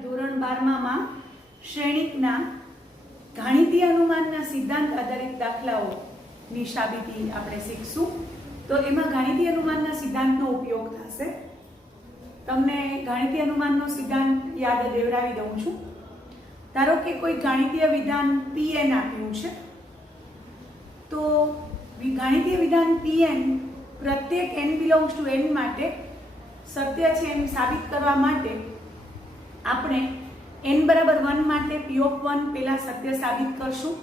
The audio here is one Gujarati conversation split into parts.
ધોરણ 12માં શ્રેણિકના ગાણિતીય અનુમાનના સિદ્ધાંત આધારિત દાખલાઓની સાબિતી આપણે શીખશું. તો એમાં ગાણિતીય અનુમાનના સિદ્ધાંતનો ઉપયોગ થશે. તમને ગાણિતીય અનુમાનનો સિદ્ધાંત યાદ દેવડાવી દઉં છું. ધારો કે કોઈ ગાણિતીય વિધાન Pn આપ્યું છે, તો ગાણિતીય વિધાન Pn પ્રત્યેક n બિલોંગ્સ ટુ n માટે સત્ય છે એમ સાબિત કરવા માટે આપણે n બરાબર 1 માટે p ઓફ 1 પહેલા સત્ય સાબિત કરશું.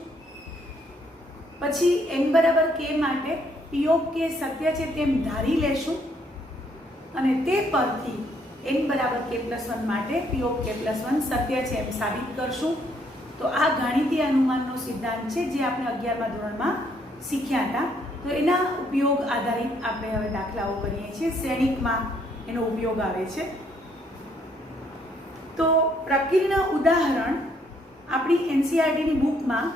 પછી n બરાબર k માટે p ઓફ k સત્ય છે તેમ ધારી લેશું અને તે પરથી n બરાબર k પ્લસ 1 માટે p ઓફ k પ્લસ 1 સત્ય છે એમ સાબિત કરશું. તો આ ગાણિતીય અનુમાનનો સિદ્ધાંત છે જે આપણે 11મા ધોરણમાં શીખ્યા હતા. તો એના ઉપયોગ આધારિત આપણે હવે દાખલાઓ કરીએ છીએ. શ્રેણિકમાં એનો ઉપયોગ આવે છે. તો પ્રકીર્ણ ઉદાહરણ આપણી NCERTની બુકમાં,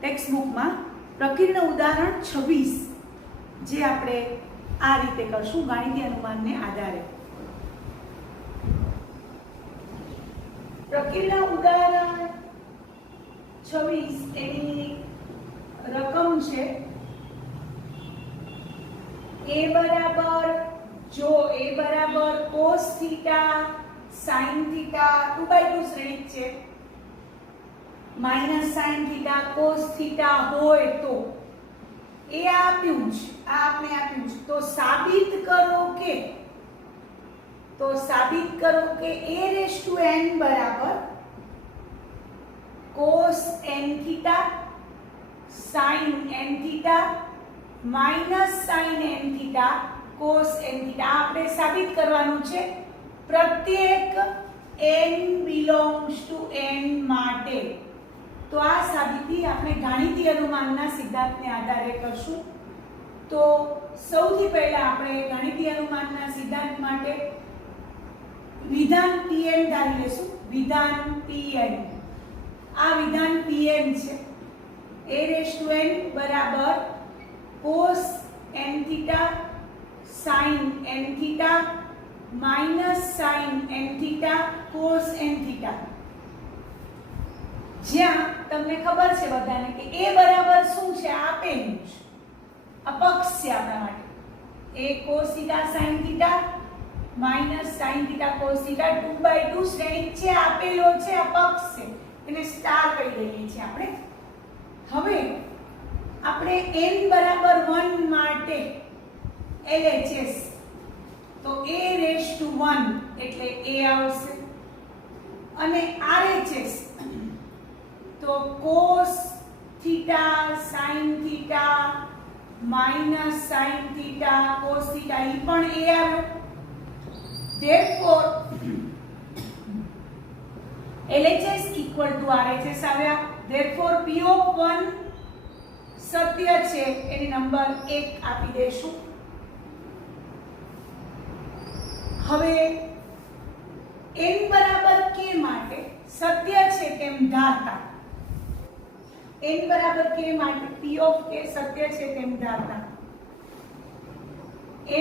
ટેક્સ્ટ બુકમાં પ્રકીર્ણ ઉદાહરણ 26 જે આપણે આ રીતે કરશું ગાણિતીય અનુમાનને આધારે. પ્રકીર્ણ ઉદાહરણ 26 એની રકમ છે a બરાબર, જો a બરાબર cos થીટા sin થીટા 2/2 શ્રેણિક છે, minus sin theta cos theta હોય તો એ આપ્યું છે, આ આપણે આપ્યું છે. તો સાબિત કરો કે a રેઝ ટુ n બરાબર cos n theta sin n theta minus sin n theta cos n theta આપણે સાબિત કરવાનું છે પ્રત્યેક n બિલોંગ્સ ટુ n માટે. તો આ સાબિતી આપણે ગાણિતીય અનુમાનના સિદ્ધાંતને આધારે કરશું. તો સૌથી પહેલા આપણે ગાણિતીય અનુમાનના સિદ્ધાંત માટે વિધાન Pn ધારી લેશું. વિધાન Pn, આ વિધાન Pn છે a રેઝ ટુ n બરાબર cos n theta sin n theta minus sin n theta cos n theta. જ્યાં તમને ખબર છે બધાને કે a બરાબર શું છે, આપેલું છે, અપક્ષ છે આપણા માટે. a cos theta sin theta minus sin theta cos theta 2/2 શ્રેણિક છે, આપેલો છે, અપક્ષ છે, એને સ્ટાર કહી દઈએ છીએ આપણે. હવે આપણે n બરાબર 1 માટે LHS, તો a રેઝ ટુ 1 એટલે a આવશે, અને RHS તો cos theta sin theta minus sin theta cos theta એ પણ a આવે. therefore LHS equal to RHS આવ્યા. therefore p of 1 સત્ય છે એને નંબર 1 આપી દેશું. હવે n બરાબર k માટે સત્ય છે તેમ ધારતા, n બરાબર k માટે p of k સત્ય છે તેમ ધારતા,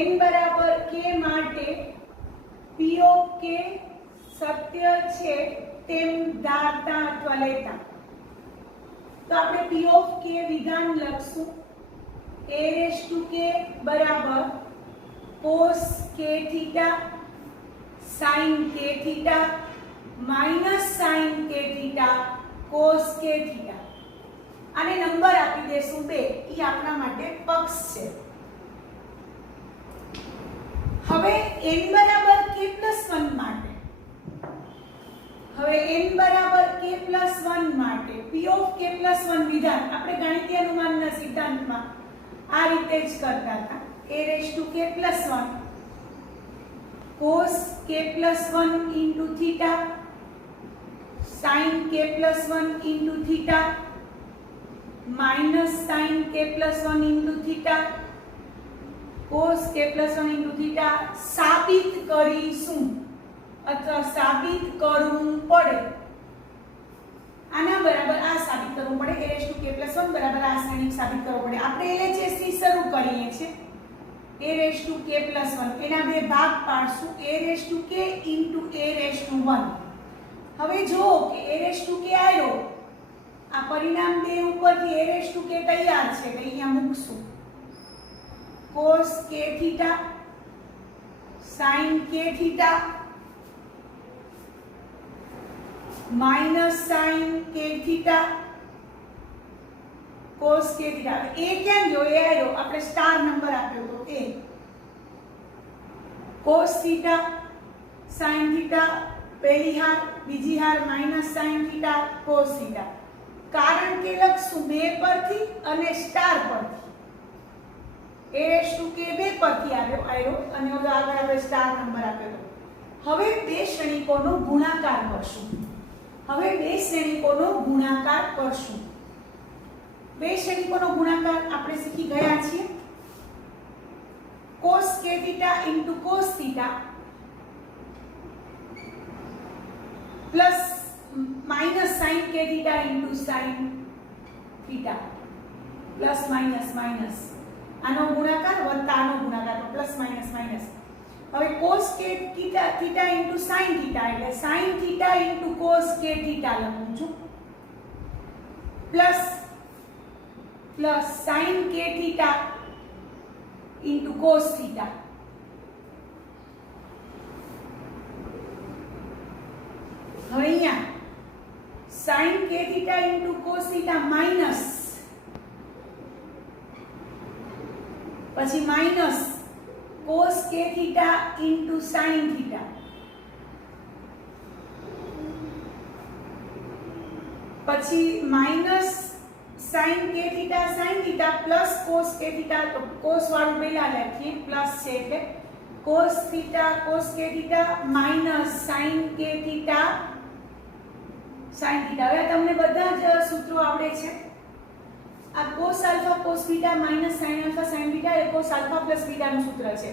n બરાબર k માટે p of k સત્ય છે તેમ ધારતા અથવા લેતા. તો આપણે p of k વિધાન લખશું a રેઝ ટુ k બરાબર cos k theta sin k theta minus sin k theta cos k theta. આને નંબર આપી દેશું 2, એ આપણા માટે પક્ષ છે. હવે n બરાબર k પ્લસ 1 માટે, હવે n બરાબર k પ્લસ 1 માટે p ઓફ k પ્લસ 1 વિધાન આપણે ગાણિતીય અનુમાનના સિદ્ધાંતમાં આ રીતે જ કરતા હતા. a raise to k plus 1 cos k plus 1 into theta sin k plus 1 into theta minus sin k plus 1 into theta cos k plus 1 into theta સાબિત કરીશું અથવા સાબિત કરવું પડે. આના બરાબર આ સાબિત કરવું પડે. a raise to k plus 1 બરાબર આ શ્રેણિક સાબિત કરવું પડે. આપણે LHS થી શરૂ કરીએ છીએ. a raise to k plus 1 એના બે ભાગ પાડશું, a raise to k into a raise to 1. હવે જો કે a રેસ ટુ કે આવ્યો, આ પરિણામ 2 ઉપરથી a રેસ ટુ કે તૈયાર છે એટલે અહીંયા મૂકશું cos k theta sin k theta minus sin k theta cos k theta. એ કેમ જો એ આવ્યો આપણે સ્ટાર નંબર આપ્યો તો a cos theta sin theta પહેલી હાર બીજી હાર minus sin theta cos theta. કારણ કે લખશું 2 પરથી અને સ્ટાર પરથી a રેસ ટુ કે 2 પરથી આવ્યો અને ઓલો આગળ આપણે સ્ટાર નંબર આપ્યો તો. હવે બે શ્રેણિકોનો ગુણાકાર કરશું. બે શ્રેણિકોનો ગુણાકાર આપણે શીખી ગયા છીએ. cos k theta into cos theta plus minus sin k theta into sin theta plus minus આનો ગુણાકાર વત્તા આનો ગુણાકાર તો પ્લસ માઈનસ. હવે cos k theta into sin theta એટલે sin theta into cos k theta લખું છું plus sin k theta into cos theta. હવે અહીંયા sin k theta into cos theta minus પછી minus cos k theta into sin theta પછી minus sin k theta sin theta plus cos k theta તો cos વાળું પહેલા લખીએ પ્લસ છે એટલે cos k theta minus sin k theta sin theta. હવે તમને બધા જ સૂત્રો આવડે છે. આ cos alpha cos beta minus sin alpha sin beta એ cos alpha plus beta નું સૂત્ર છે.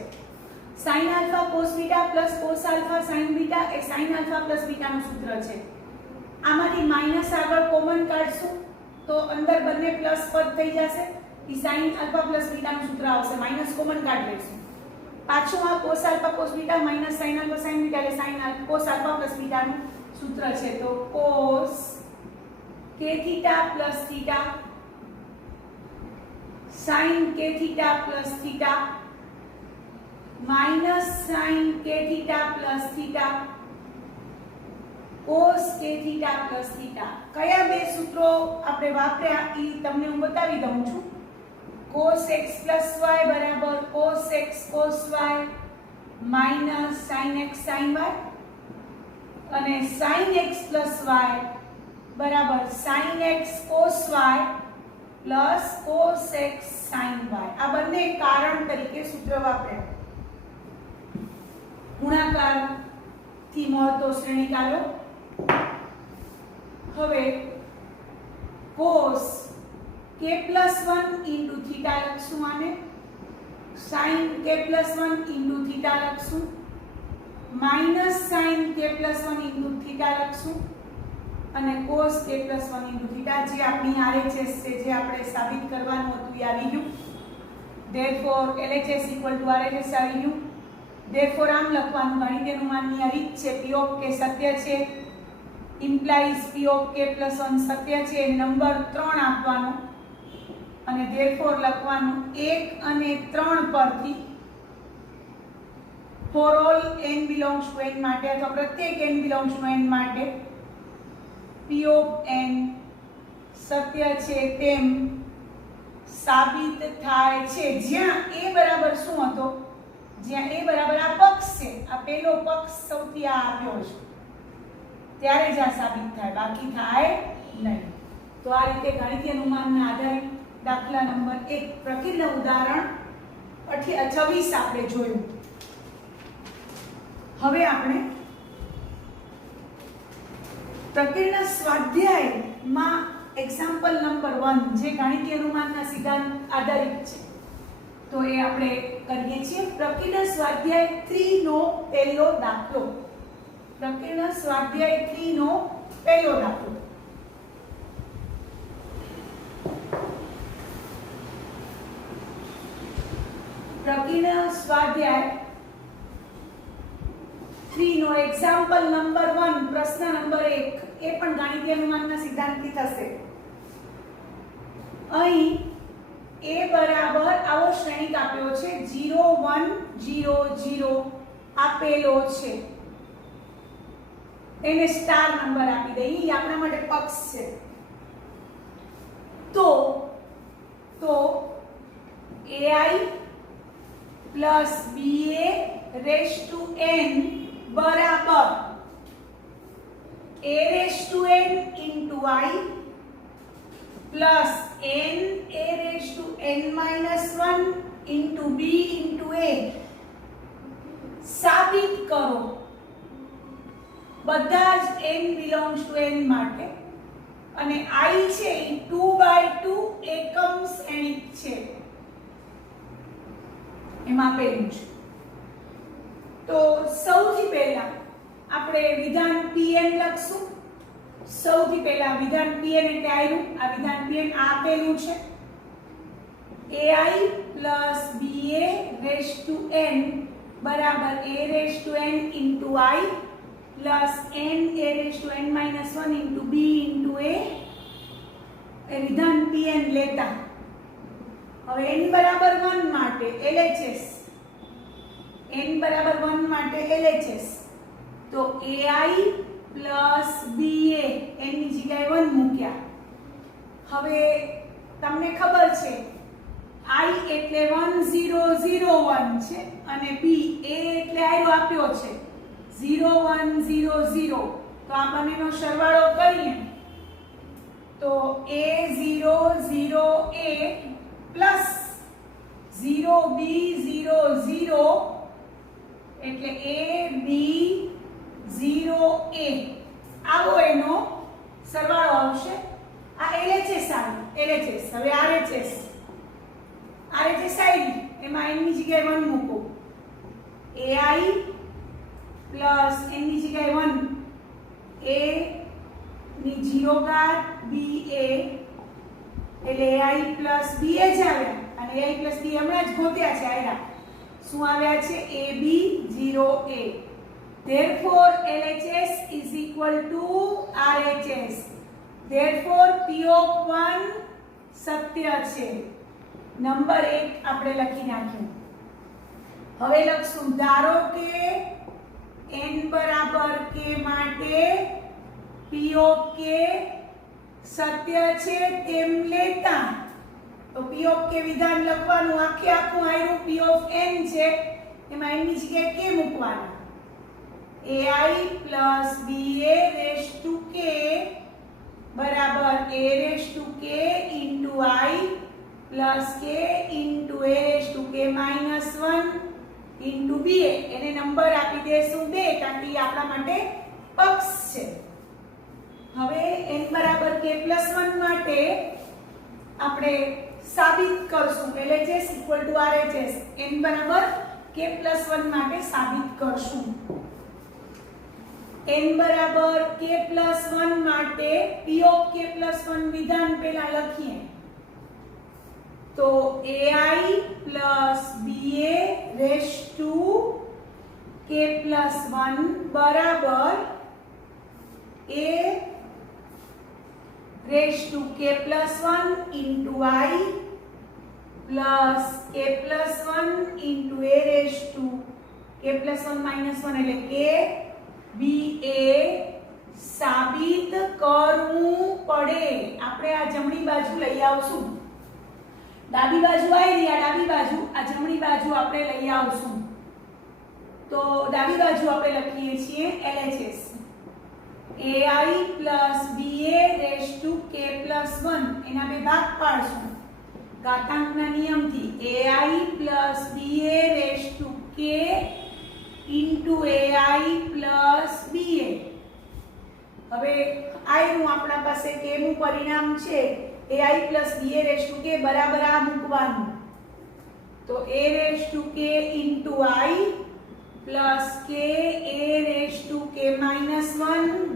sin alpha cos beta plus cos alpha sin beta એ sin alpha plus beta નું સૂત્ર છે. આમાંથી માઈનસ આગળ કોમન કાઢશું તો અંદર બંને પ્લસ પદ થઈ જશે. ઈ sin alpha plus beta નું સૂત્ર આવશે. માઈનસ કોમન કાઢી લઈશું. પાછું આ cos alpha cos beta minus sin alpha sin beta એટલે cos alpha plus beta નું સૂત્ર છે. તો cos k theta plus theta sin k theta plus theta minus sin k theta plus theta cos k theta plus theta. કયા બે સૂત્રો આપણે વાપર્યા ઈ તમને હું બતાવી દઉં છું. cos x plus y બરાબર cos x cos y minus sin x sin y અને sin x plus y બરાબર sin x cos y plus cos x sin y. આ બંને કારણ તરીકે સૂત્ર વાપર્યા. ગુણાકાર થી મળતો શ્રેણીકારો. હવે cos k plus 1 into theta લખશું આને sin k plus 1 into theta લખશું minus sin k plus 1 into theta લખશું અને cos k plus 1 into theta જે આપણી RHS છે જે આપણે સાબિત કરવાનું હતું એ આવી ગયું. therefore LHS equal to RHS આવી ગયું. therefore આમ લખવાનું ગણિત અનુમાનની આ રીત છે. p of k સત્ય છે implies p of k plus 1 સત્ય છે. નંબર 3 આપવાનો અને therefore લખવાનું 1 અને 3 પરથી for all n belongs to n માટે અથવા પ્રત્યેક n belongs to n માટે p of n સત્ય છે તેમ સાબિત થાય છે. જ્યાં a બરાબર શું હતો? જ્યાં a બરાબર આ પક્ષ છે, આ પહેલો પક્ષ સૌથી આ આવ્યો છે ત્યારે જ આ સાબિત થાય, બાકી થાય નહીં. તો આ રીતે ગાણિતીય અનુમાનના આધારે દાખલા નંબર 1 પ્રકીર્ણ ઉદાહરણ 26 આપણે જોયું. હવે આપણે પ્રકીર્ણ સ્વાધ્યાયમાં એક્ઝામ્પલ નંબર 1 જે ગાણિતીય અનુમાનના સિદ્ધાંત આધારિત છે તો એ આપણે કરીએ છીએ. પ્રકીર્ણ સ્વાધ્યાય 3 નો પહેલો દાખલો. પ્રકીર્ણ સ્વાધ્યાય 3 નો પહેલો દાખલો. પ્રકીર્ણ સ્વાધ્યાય 3 3 નો એક્ઝામ્પલ નંબર 1 પ્રશ્ન નંબર 1 એ પણ ગાણિતીય અનુમાનના સિદ્ધાંતથી થશે. અહીં a બરાબર આવો શ્રેણિક આપ્યો છે 0 1 0 0 આપેલો છે, એને સ્ટાર નંબર આપી દઈએ, એ આપણા માટે પક્ષ છે. તો ai plus ba raise to n બરાબર a raise to n into i plus n a raise to n minus 1 into b into a સાબિત કરો. બધા જ n બિલોંગ્સ ટુ n માટે, અને i છે એ 2/2 એકમ શ્રેણિક છે એમાં આપેલું છે. તો સૌથી પહેલા આપણે વિધાન pn લખશું. સૌથી પહેલા વિધાન pn એટલે આવ્યું, આ વિધાન pn આપેલું છે ai plus ba raise to n બરાબર a raise to n into i plus n a raise to n minus 1 into b into a એ વિધાન pn લેતા. હવે n બરાબર 1 માટે LHS, n બરાબર 1 માટે LHS, તો ai પ્લસ ba n ની જગ્યાએ 1 મૂક્યા. હવે તમને ખબર છે i એટલે 1001 છે અને b a એટલે આયરો આપ્યો છે 0100, તો આ બંનેનો સરવાળો કરીએ તો a00a પ્લસ 0b00 એટલે ab0a આવો એનો સરવાળો આવશે. આ LHS આવે, LHS. હવે RHS આવી, એમાં n ની જગ્યાએ 1 મૂકો, ai પ્લસ n ની જગ્યાએ 1 a ની 0 ઘાત ba એટલે ai પ્લસ ba જ આવ્યા, અને ai પ્લસ b હમણાં જ ગોત્યા છે. આયા શું આવ્યા છે? ab0a. therefore LHS is equal to RHS. therefore p of 1 સત્ય છે. નંબર 1 આપણે લખી નાખ્યું. હવે લખશું ધારો કે n બરાબર k માટે p of k સત્ય છે તેમ લેતા, તો p of k વિધાન લખવાનું, આખે આખું આયરું p of n છે એમાં n ની જગ્યાએ k મૂકવાના. ai plus ba raise to k બરાબર a raise to k into i plus k into a raise to k minus 1 into ba. એને નંબર આપી દેશું 2 કારણ કે એ આપણા માટે પક્ષ છે. હવે n બરાબર k પ્લસ 1 માટે આપણે સાબિત કરશું LHS equal to RHS. n બરાબર k પ્લસ 1 માટે સાબિત કરશું. n બરાબર k પ્લસ 1 માટે p of k પ્લસ 1 વિધાન પહેલા લખીએ તો ai plus ba raise to k plus 1 બરાબર a raise to k plus 1 into i plus k plus 1 into a raise to k plus 1 minus 1 એટલે k ba સાબિત કરવું પડે. આપણે આ જમણી બાજુ લઈ આવશું, ડાબી બાજુ આવી, આ ડાબી બાજુ, આ જમણી બાજુ આપણે લઈ આવશું. તો ડાબી બાજુ આપણે લખીએ છીએ LHS ai plus ba raise to k plus 1 એના બે ભાગ પાડશું ઘાતાંકના નિયમથી. ai plus ba raise to k into ai plus ba. હવે આયનું આપણા પાસે k નું પરિણામ છે ai plus ba raise to k બરાબર આ મૂકવાનું, તો a raise to k into i plus k a raise to k minus 1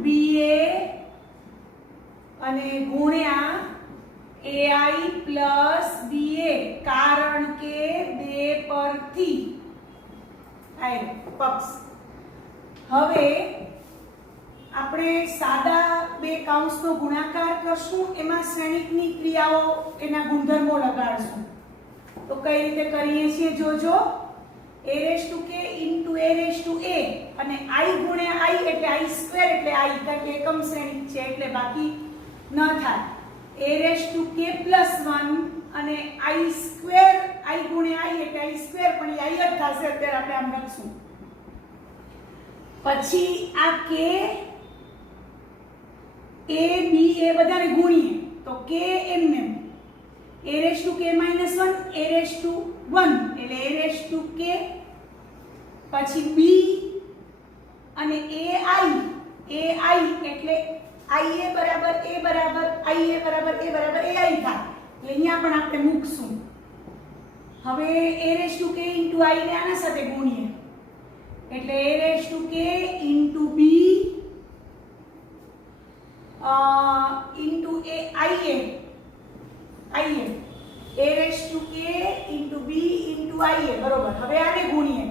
ba અને ગુણ્યા ai પ્લસ ba, કારણ કે 2 પરથી આય પક્ષ. હવે આપણે સાદા બે કૌંસનો ગુણાકાર કરશું, એમાં શ્રેણિકની ક્રિયાઓ એના ગુણધર્મો લગાડશું. તો કઈ રીતે કરીએ છીએ જોજો. a raised to k into a raised to a અને I ગુણ્યા I એટલે I સ્ક્વેર એટલે I, કારણ કે એકમ શ્રેણિક છે એટલે બાકી ન થાય. a raised to k plus 1 અને I સ્ક્વેર I ગુણ્યા I એટલે I સ્ક્વેર પણ I જ થશે, અત્યારે આપણે આમ લખશું. પછી આ k a b એ બધાને ગુણીએ તો k M a raised to k minus 1 a raised to 1 એટલે a raised to k, પછી b અને ai એટલે ia બરાબર a બરાબર ia બરાબર a બરાબર ai થાય, એટલે અહીંયા પણ આપણે મૂકશું. હવે a raised to k into i ને આના સાથે ગુણીએ એટલે a raised to k into b into a ia a raised to k into b into ia બરોબર. હવે આને ગુણીએ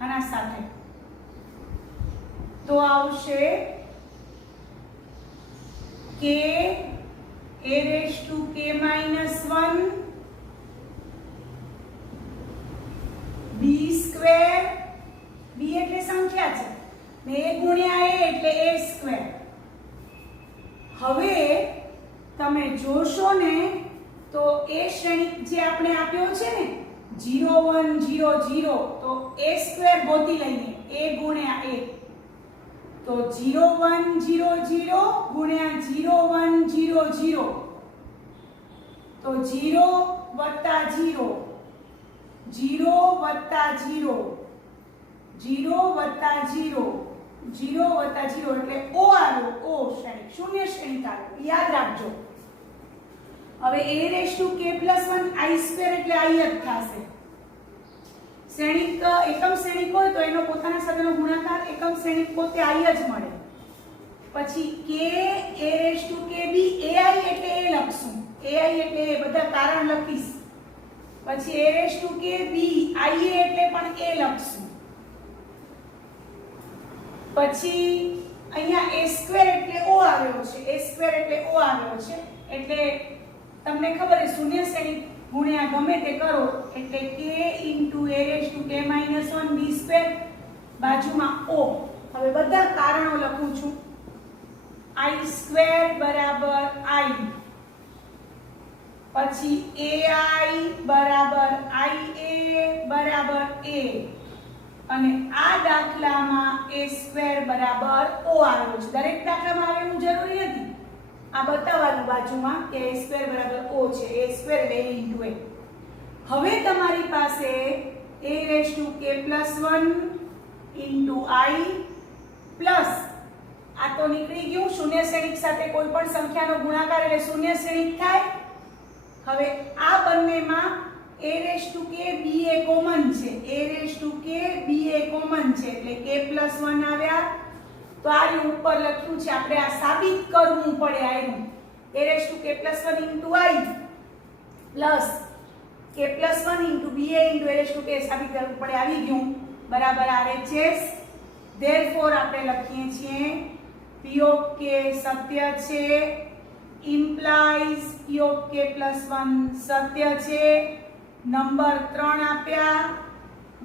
આના સાથે તો આવશે k a raised to k minus 1 b square, b એટલે સંખ્યા છે ને a ગુણ્યા a એટલે a સ્ક્વેર. હવે તમે જોશો ને તો એ શ્રેણિક જે આપણે આપ્યો છે ને 0 1 0 0, તો a સ્ક્વેર ગોતી લઈએ a ગુણ્યા a, તો 0 1 0 0 ગુણ્યા 0 1 0 0, તો 0 વત્તા 0 0 વત્તા 0 0 વત્તા 0 0 વત્તા 0 એટલે o આવ્યો, o શ્રેણિક શૂન્ય શ્રેણિક આવ્યો, યાદ રાખજો. હવે a raised to k plus 1 I square એટલે I જ થશે. શ્રેણિક એકમ શ્રેણિક હોય તો એનો પોતાના સાથેનો ગુણાકાર એકમ શ્રેણિક પોતે I જ મળે. પછી k a raised to kb ai એટલે a લખશું, ai એટલે એ બધા કારણ લખીશ. પછી a raised to kb ia એટલે પણ a લખશું. પછી અહીંયા a સ્ક્વેર એટલે o આવ્યો છે, a સ્ક્વેર એટલે o આવ્યો છે, એટલે તમને ખબર છે શૂન્ય શ્રેણિક ગુણ્યા ગમે તે કરો એટલે k into a raised to k minus 1 b square બાજુમાં o. હવે બધા કારણો લખું છું. I સ્ક્વેર બરાબર I, પછી ai બરાબર ia બરાબર a, અને આ દાખલામાં a સ્ક્વેર બરાબર o આવ્યો છે. દરેક દાખલામાં આવવાનું જરૂરી નથી, આ બતાવવાનું બાજુમાં કે a સ્ક્વેર બરાબર o છે, a સ્ક્વેર એટલે a into a. હવે તમારી પાસે a raised to k plus 1 into I plus આ તો નીકળી ગયું, શૂન્ય શ્રેણિક સાથે કોઈ પણ સંખ્યાનો ગુણાકાર એટલે શૂન્ય શ્રેણિક થાય. હવે આ બંનેમાં a raised to k b a common છે, a raised to k b a common છે એટલે k plus 1 આવ્યા. તો આ ઉપર લખ્યું છે, આપણે આ સાબિત કરવું પડે. આનું a raised to k plus 1 into I plus k plus 1 into ba into a raised to k સાબિત કરવું પડે, આવી ગયું બરાબર RHS. therefore આપણે લખીએ છીએ p of k સત્ય છે, implies p of k plus 1 સત્ય છે. નંબર 3 આપ્યા,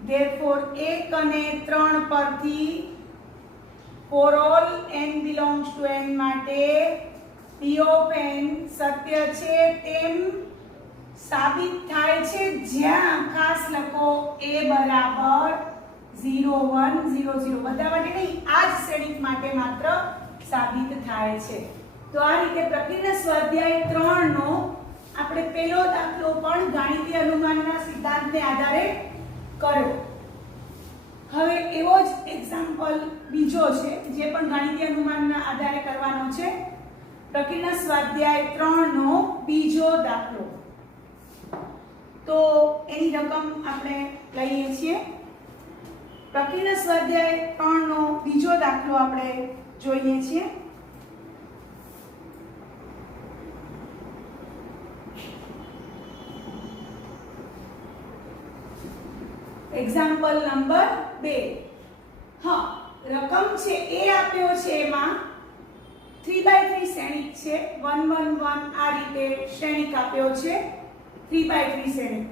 therefore 1 અને 3 પરથી for all n belongs to n માટે p of n સત્ય છે તેમ સાબિત થાય છે, જ્યાં ખાસ લખો a બરાબર 0 1 0 0, બધા માટે નહીં, આ જ શ્રેણિક માટે માત્ર સાબિત થાય છે. તો આ રીતે પ્રક્રિયા સ્વાધ્યાય 3 નો આપણે પહેલો દાખલો પણ ગાણિતીય અનુમાનના સિદ્ધાંતને આધારે કર્યો. હવે એવો જ એક્ઝામ્પલ બીજો છે જે પણ ગાણિતીય અનુમાનના આધારે કરવાનો છે. પ્રક્રિયા સ્વાધ્યાય 3 નો બીજો દાખલો, તો એની રકમ આપણે લઈએ છીએ. પ્રક્રિયા સ્વાધ્યાય 3 નો બીજો દાખલો આપણે જોઈએ છીએ. Example number 2. હા, રકમ છે એ આપ્યો છે એમાં 3/3 શ્રેણિક છે 1 1 1 આ રીતે શ્રેણિક આપ્યો છે 3/3 શ્રેણિક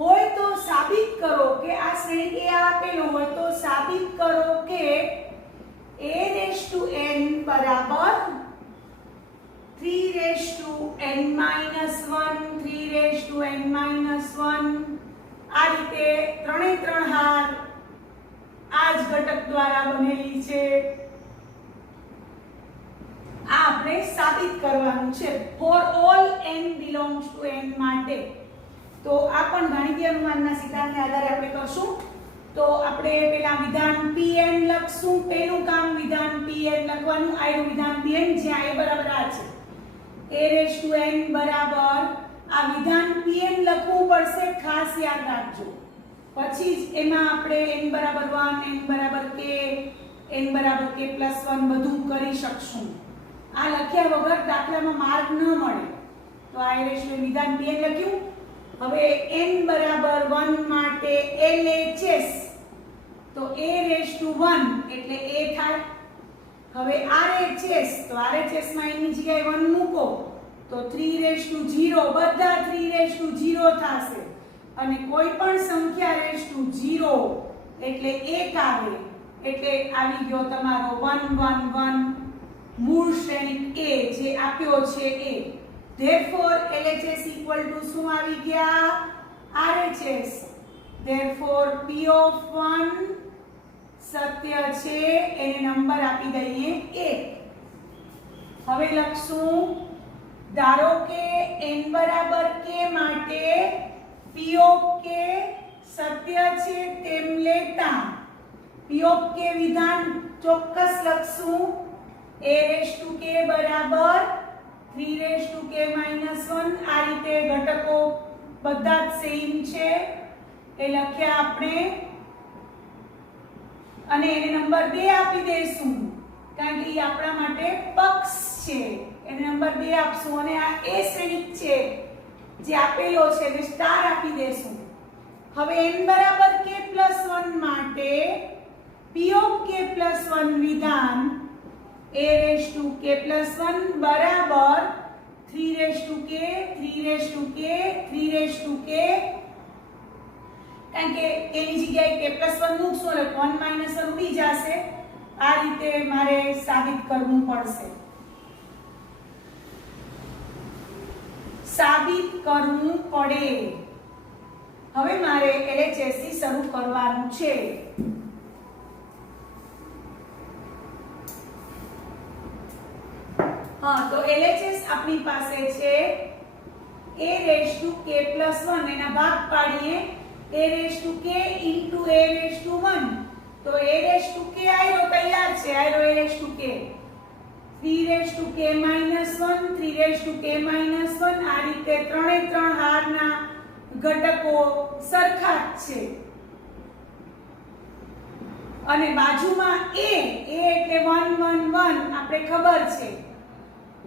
હોય તો સાબિત કરો કે આ શ્રેણિક એ આપેલો હોય તો સાબિત કરો કે a⁻n બરાબર 3n-1 3n-1 આ રીતે ત્રણે ત્રણ હાર આ જ ઘટક દ્વારા બનેલી છે આ આપણે સાબિત કરવાનું છે for all n belongs to n માટે તો આ પણ ગાણિતીય અનુમાનના સિદ્ધાંતને આધારે આપણે કરશું તો આપણે પહેલા વિધાન pn લખશું પહેલું કામ વિધાન pn લખવાનું આયુ વિધાન pn જ્યાં a બરાબર આ છે a⁻n બરાબર આ વિધાન pn લખવું પડશે ખાસ યાદ રાખજો પછી જ એમાં આપણે n બરાબર 1 n બરાબર k n બરાબર k + 1 બધું કરી શકશું આ લખ્યા વગર દાખલામાં માર્ક ન મળે તો આ વિધાન pn લખ્યું હવે n બરાબર 1 માટે LHS તો a⁻1 એટલે a થાય હવે RHS તો RHS માં n ની જગ્યાએ 1 મૂકો તો 3/0 બધા 3/0 થશે અને કોઈ પણ સંખ્યા 0 એટલે 1 આવે એટલે આવી ગયો તમારો 1 1 1 મૂળ શ્રેણિક a જે આપ્યો છે એ therefore LHS equal to શું આવી ગયા RHS therefore p of 1 સત્ય છે એને નંબર આપી દઈએ 1 હવે લખશું ધારો કે n બરાબર k માટે p of k સત્ય છે તેમ લેતા p of k વિધાન ચોક્કસ લખશું a⁻k બરાબર 3k-1 આ રીતે ઘટકો બધા જ સેમ છે એ લખ્યા આપણે અને એને નંબર 2 આપી દઈશું કારણ કે એ આપણા માટે પક્ષ છે એને નંબર 2 આપશું અને આ એ શ્રેણિક છે જે આપેલો છે એને સ્ટાર આપી દઈશું હવે n બરાબર k + 1 માટે p of k + 1 વિધાન a⁻k + 1 બરાબર 3k 3k 3k કારણ કે એની જગ્યાએ k + 1 મૂકશો એટલે 1 - 1 ઉડી જશે આ રીતે મારે સાબિત કરવું પડશે સાબિત કરવું પડે હવે મારે LHS થી શરૂ કરવાનું છે હા તો LHS આપણી પાસે છે a⁻k + 1 એના ભાગ પાડીએ a⁻k * a⁻1 તો a⁻k આયો તૈયાર છે આયો a⁻k 3k-1 3k-1 આ રીતે ત્રણે ત્રણ હારના ઘટકો સરખા જ છે અને બાજુમાં a એટલે 1 1 1 આપણે ખબર છે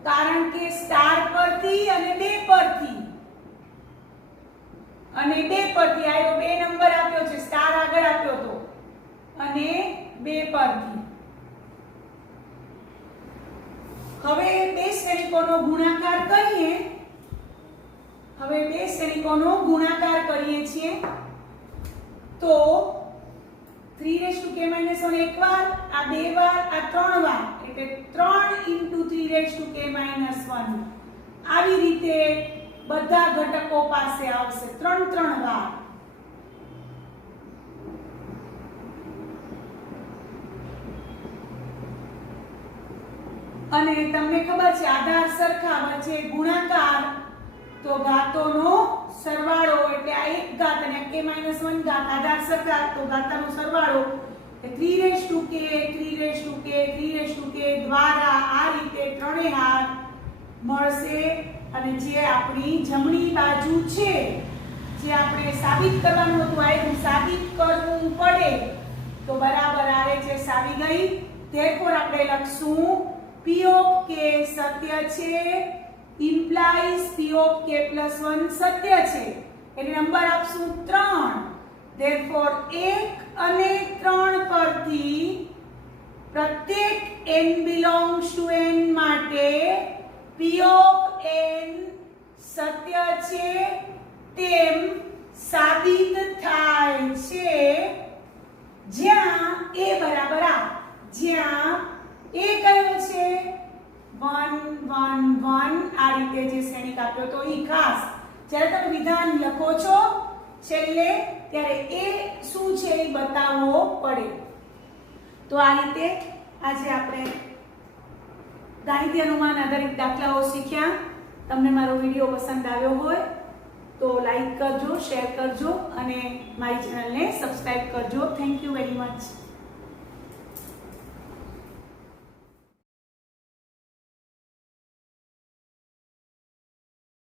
કારણ કે સ્ટાર પરથી અને 2 પરથી આયો 2 નંબર આપ્યો છે સ્ટાર આગળ આપ્યો તો અને 2 પરથી હવે બે શ્રેણિકોનો ગુણાકાર કરીએ છીએ તો 3k-1 એક વાર આ 2 વાર આ 3 વાર એટલે 3 * 3k-1 આવી રીતે બધા ઘટકો પાસે આવશે 3 વાર અને તમને ખબર છે આધાર સરખા વચ્ચે ગુણાકાર તો ઘાતોનો સરવાળો એટલે આ એક ઘાત અને k-1 ઘાત આધાર સરખા તો ઘાતાનો સરવાળો 3k દ્વારા આ રીતે ત્રણે હાર મળશે અને જે આપણી જમણી બાજુ છે જે આપણે સાબિત કરવાનું હતું આ સાબિત કરવું પડે તો બરાબર RHS આવી ગઈ therefore આપણે લખશું p of k સત્ય છે implies p of k + 1 સત્ય છે એટલે નંબર આપશું 3 therefore 1 અને 3 પરથી પ્રત્યેક n belongs to n માટે p of n સત્ય છે તેમ સાબિત થાય છે જ્યાં a બરાબર આ, જ્યાં a કયો છે 1 1 1, આ રીતે જે શ્રેણિક આપ્યો તો ઈ ખાસ જ્યારે તમે વિધાન લખો છો છેલ્લે ત્યારે એ શું છે એ બતાવવો પડે. તો આ રીતે આજે આપણે ગાણિતીય અનુમાન આધારિત દાખલાઓ શીખ્યા. તમને મારો વિડીયો પસંદ આવ્યો હોય તો લાઈક કરજો, શેર કરજો અને મારી ચેનલને સબસ્ક્રાઇબ કરજો. Thank you very much.